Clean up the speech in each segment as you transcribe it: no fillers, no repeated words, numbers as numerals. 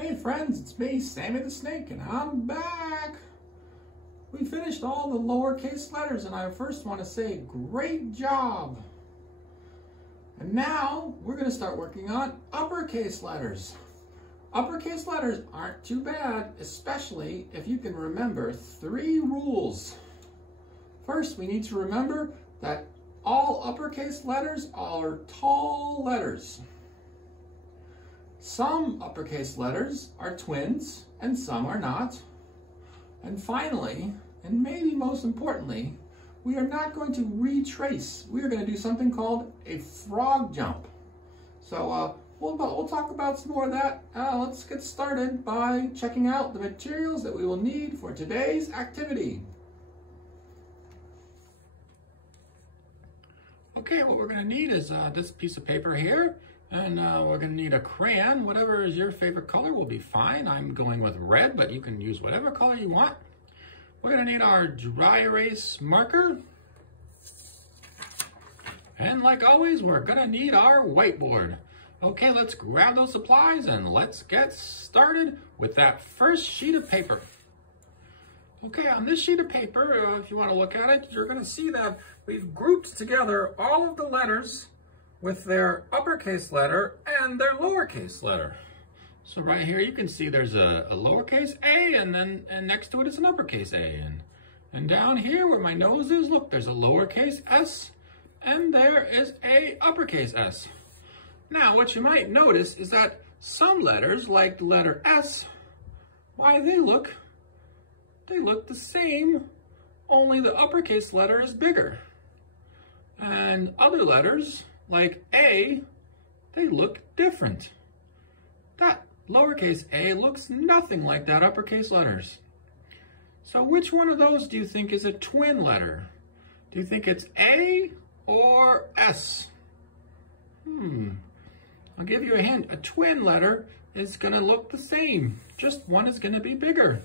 Hey friends, it's me, Sammy the Snake, and I'm back! We finished all the lowercase letters, and I first want to say great job! And now, we're going to start working on uppercase letters. Uppercase letters aren't too bad, especially if you can remember 3 rules. First, we need to remember that all uppercase letters are tall letters. Some uppercase letters are twins and some are not. And finally, and maybe most importantly, we are not going to retrace. We are going to do something called a frog jump. So we'll talk about some more of that. Let's get started by checking out the materials that we will need for today's activity. Okay, what we're going to need is this piece of paper here. And we're going to need a crayon. Whatever is your favorite color will be fine. I'm going with red, but you can use whatever color you want. We're going to need our dry erase marker. And like always, we're going to need our whiteboard. Okay, let's grab those supplies and let's get started with that first sheet of paper. Okay, on this sheet of paper, if you want to look at it, you're going to see that we've grouped together all of the letters with their uppercase letter and their lowercase letter. So right here you can see there's a lowercase a, and next to it is an uppercase a. And down here where my nose is, look, there's a lowercase s and there is a uppercase s. Now what you might notice is that some letters, like the letter S, why they look the same, only the uppercase letter is bigger. And other letters, like A, they look different. That lowercase a looks nothing like that uppercase letters. So which one of those do you think is a twin letter? Do you think it's A or S? I'll give you a hint. A twin letter is going to look the same. Just one is going to be bigger.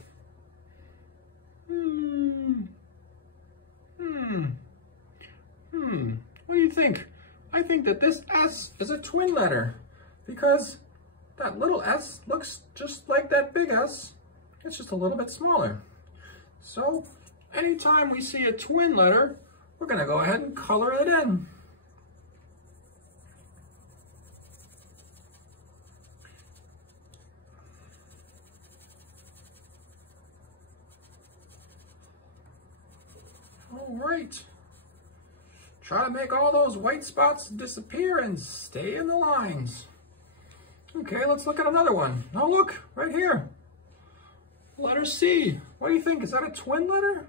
What do you think? I think that this S is a twin letter because that little s looks just like that big S. It's just a little bit smaller. So anytime we see a twin letter, we're going to go ahead and color it in. All right. Try to make all those white spots disappear and stay in the lines. Okay, let's look at another one. Now look, right here. Letter C. What do you think? Is that a twin letter?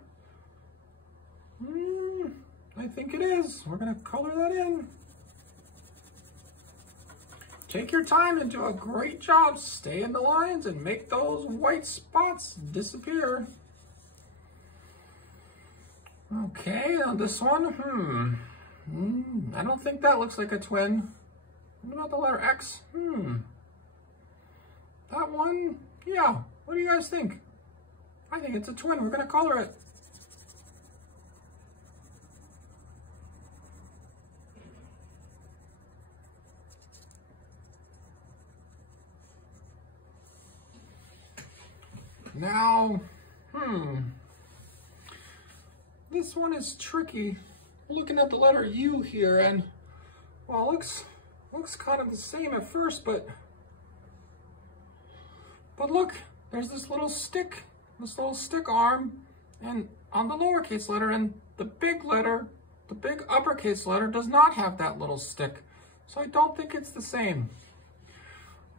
I think it is. We're going to color that in. Take your time and do a great job. Stay in the lines and make those white spots disappear. Okay, now this one, I don't think that looks like a twin. What about the letter X? That one, yeah. What do you guys think? I think it's a twin. We're going to color it. Now, this one is tricky. Looking at the letter U here, and well, looks kind of the same at first, but look, there's this little stick arm, and on the lowercase letter, and the big uppercase letter does not have that little stick. So I don't think it's the same.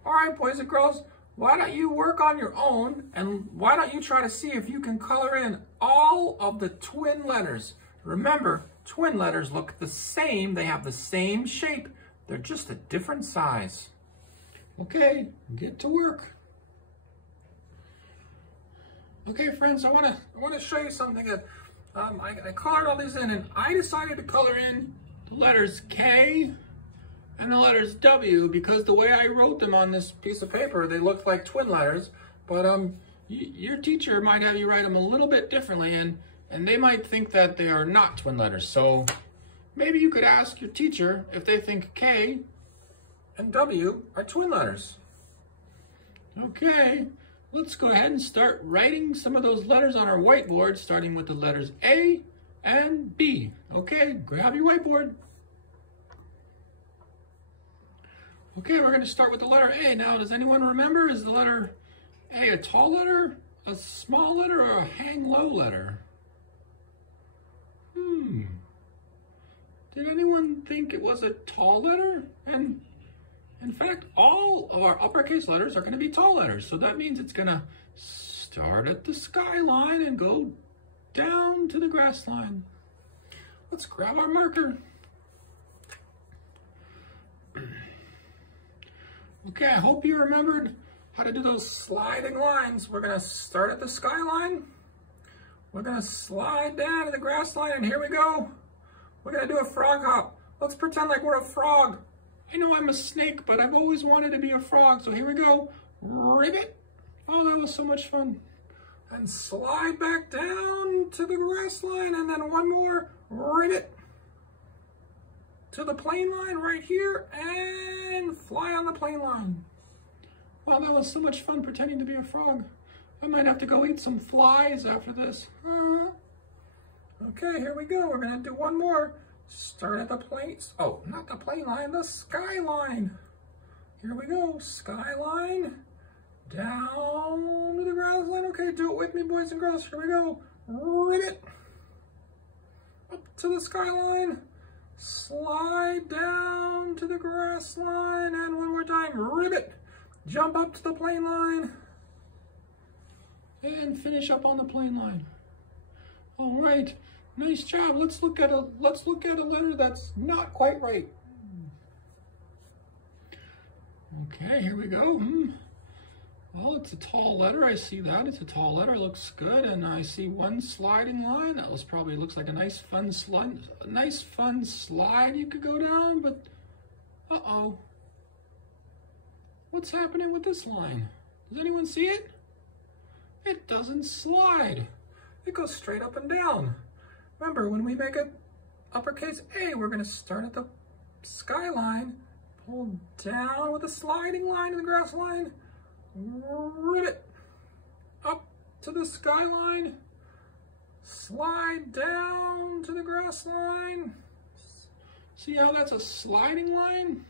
All right, boys and girls, why don't you work on your own, and why don't you try to see if you can color in all of the twin letters. Remember, twin letters look the same. They have the same shape. They're just a different size. Okay, get to work. Okay, friends, I want to show you something that I colored all these in, and I decided to color in the letters K and the letters W because the way I wrote them on this piece of paper, they looked like twin letters. But your teacher might have you write them a little bit differently, and they might think that they are not twin letters. So maybe you could ask your teacher if they think K and W are twin letters. Okay, let's go ahead and start writing some of those letters on our whiteboard, starting with the letters A and B. Okay, grab your whiteboard. Okay, we're going to start with the letter A. Now, does anyone remember, is the letter A a tall letter, a small letter, or a hang low letter? Did anyone think it was a tall letter? And in fact, all of our uppercase letters are going to be tall letters. So that means it's going to start at the skyline and go down to the grass line. Let's grab our marker. Okay, I hope you remembered how to do those sliding lines. We're going to start at the skyline. We're going to slide down to the grass line, and here we go. We're going to do a frog hop. Let's pretend like we're a frog. I know I'm a snake, but I've always wanted to be a frog. So here we go. Ribbit. Oh, that was so much fun. And slide back down to the grass line, and then one more. Ribbit. To the plane line right here, and fly on the plane line. Wow, that was so much fun pretending to be a frog. I might have to go eat some flies after this. Okay, here we go. We're gonna do one more. Start at the plane. Oh, not the plane line, the skyline. Here we go. Skyline. Down to the grass line. Okay, do it with me, boys and girls. Here we go. Ribbit. Up to the skyline. Slide down to the grass line. And one more time. Ribbit. Jump up to the plane line. And finish up on the plane line. All right. Nice job. Let's look at a letter that's not quite right. Okay, here we go. Well, it's a tall letter. I see that. It's a tall letter. Looks good. And I see one sliding line. That looks like a nice fun slide you could go down, but uh-oh. What's happening with this line? Does anyone see it? It doesn't slide. It goes straight up and down. Remember, when we make an uppercase A, we're going to start at the skyline, pull down with a sliding line to the grass line, ribbit up to the skyline, slide down to the grass line. See how that's a sliding line?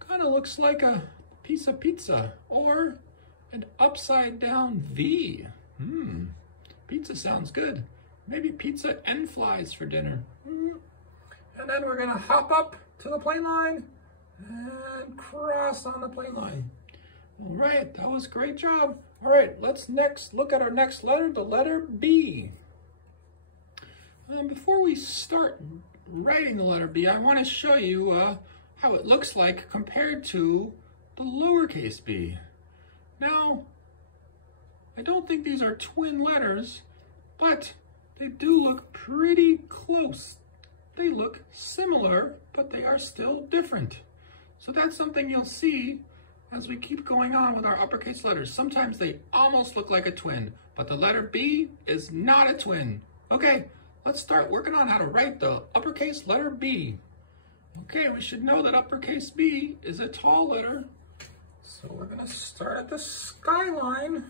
Kind of looks like a piece of pizza or an upside down V. Pizza sounds good. Maybe pizza and flies for dinner. And then we're gonna hop up to the plane line and cross on the plane line. All right, that was a great job. All right, let's next look at our next letter, the letter B. Before we start writing the letter B, I want to show you how it looks like compared to the lowercase b. Now, I don't think these are twin letters, but they do look pretty close. They look similar, but they are still different. So that's something you'll see as we keep going on with our uppercase letters. Sometimes they almost look like a twin, but the letter B is not a twin. Okay, let's start working on how to write the uppercase letter B. Okay, we should know that uppercase B is a tall letter. So we're gonna start at the skyline.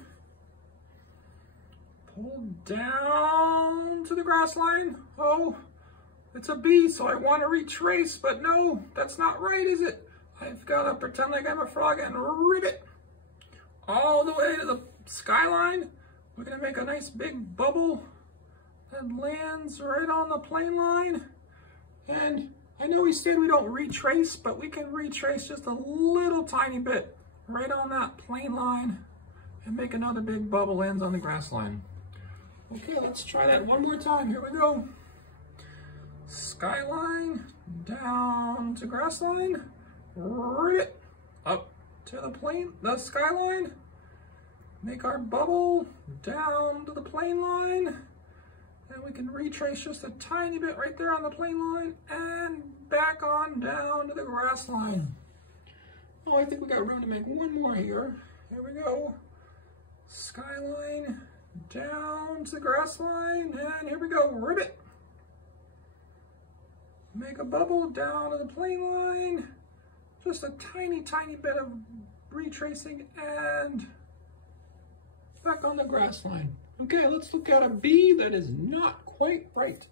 Pull down to the grass line. Oh, it's a B, so I want to retrace, but no, that's not right, is it? I've got to pretend like I'm a frog and ribbit all the way to the skyline. We're going to make a nice big bubble that lands right on the plane line. And I know we said we don't retrace, but we can retrace just a little tiny bit right on that plane line and make another big bubble lands on the grass line. Okay, let's try that one more time. Here we go. Skyline, down to grass line, ribbit, up to the skyline, make our bubble, down to the plane line, and we can retrace just a tiny bit right there on the plane line, and back on down to the grass line. Oh, I think we got room to make one more here. Here we go. Skyline, down to the grass line, and here we go, ribbit. Make a bubble down to the plane line. Just a tiny, tiny bit of retracing, and back on the grass line. Okay, let's look at a B that is not quite right.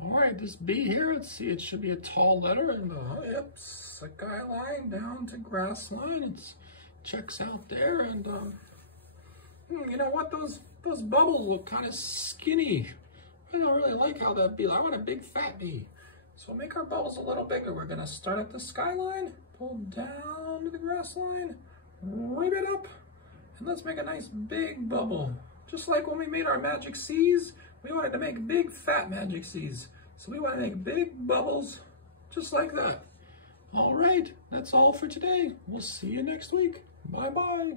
All right, this B here, let's see, it should be a tall letter, and yep, sky line down to grass line. It checks out there, and you know what? Those bubbles look kind of skinny. I don't really like how that B. I want a big fat B. So we'll make our bubbles a little bigger. We're gonna start at the sky line, pull down to the grass line, rip it up, and let's make a nice big bubble. Just like when we made our magic C's, we wanted to make big fat magic C's. So we want to make big bubbles just like that. All right, that's all for today. We'll see you next week. Bye-bye.